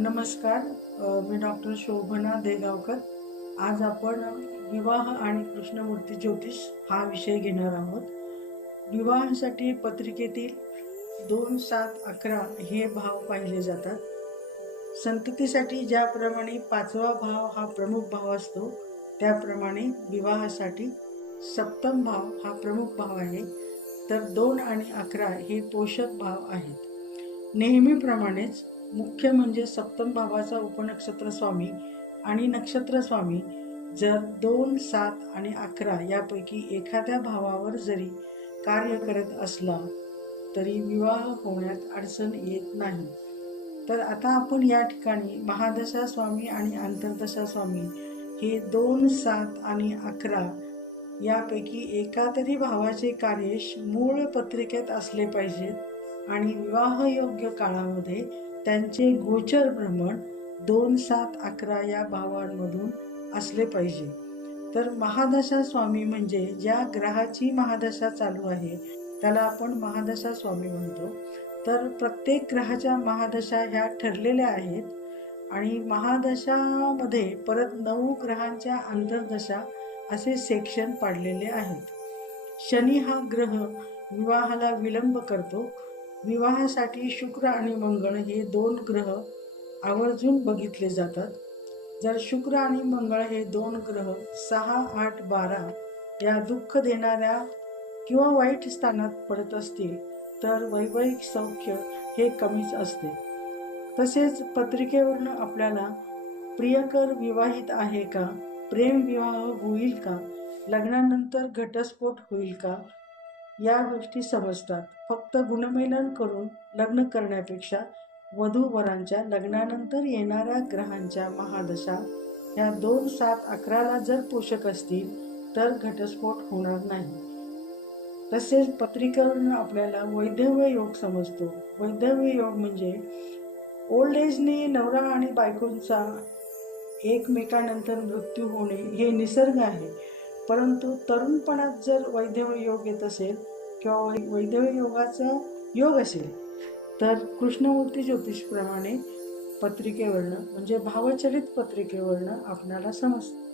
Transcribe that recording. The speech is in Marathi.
नमस्कार. मी डॉक्टर शोभना देगावकर. आज आपण विवाह आणि कृष्णमूर्ती ज्योतिष हा विषय घेणार आहोत. विवाहासाठी पत्रिकेतील 2, 7, 11 हे भाव पाहिले जातात. संततीसाठी ज्याप्रमाणे 5वा भाव हा प्रमुख भाव असतो, त्याप्रमाणे विवाहासाठी सप्तम भाव हा प्रमुख भाव आहे, तर 2 आणि 11 हे पोषक भाव आहेत. नेहमीप्रमाणेच मुख्य म्हणजे सप्तम भावाचा उपनक्षत्र स्वामी आणि नक्षत्र स्वामी जर 2, 7 आणि 11 यापैकी एखाद्या भावावर जरी कार्य करत असला तरी विवाह होण्यात अडचण येत नाही. तर आता आपण या ठिकाणी महादशा स्वामी आणि अंतर्दशा स्वामी हे 2, 7 आणि 11 यापैकी एका तरी भावाचे कार्य मूळ पत्रिकेत असले पाहिजेत आणि विवाहयोग्य काळामध्ये त्यांचे गोचर भ्रमण 2, 7, 11 या भावांमधून असले पाहिजे. तर महादशा स्वामी म्हणजे ज्या ग्रहाची महादशा चालू आहे त्याला आपण महादशा स्वामी म्हणतो. तर प्रत्येक ग्रहाच्या महादशा ह्या ठरलेल्या आहेत आणि महादशामध्ये परत 9 ग्रहांच्या अंतर्दशा असे सेक्शन पाडलेले आहेत. शनी हा ग्रह विवाहाला विलंब करतो. विवाहासाठी शुक्र आणि मंगळ हे 2 ग्रह आवर्जून बघितले जातात. जर शुक्र आणि मंगळ हे 2 ग्रह 6, 8, 12 या दुःख देणाऱ्या किंवा वाईट स्थानात पडत असतील तर वैवाहिक सौख्य हे कमीच असते. तसेच पत्रिकेवरून आपल्याला प्रियकर विवाहित आहे का, प्रेम विवाह होईल का, लग्नानंतर घटस्फोट होईल का, या गोष्टी समजतात. फक्त गुणमेलन करून लग्न करण्यापेक्षा वधूवरांच्या लग्नानंतर येणाऱ्या ग्रहांच्या महादशा ह्या 2, 7, 11ला जर पोषक असतील तर घटस्फोट होणार नाही. तसेच पत्रिकेवरून आपल्याला वैधव्य योग समजतो. वैधव्य योग म्हणजे ओल्ड एजने नवरा आणि बायकोंचा एकमेकानंतर मृत्यू होणे हे निसर्ग आहे, परंतु तरुणपणात जर वैधव्य योग येत असेल किंवा वैधव्य योगाचा योग असेल तर कृष्णमूर्ती ज्योतिषप्रमाणे पत्रिकेवरनं म्हणजे भावचलित पत्रिकेवरनं आपल्याला समजतं.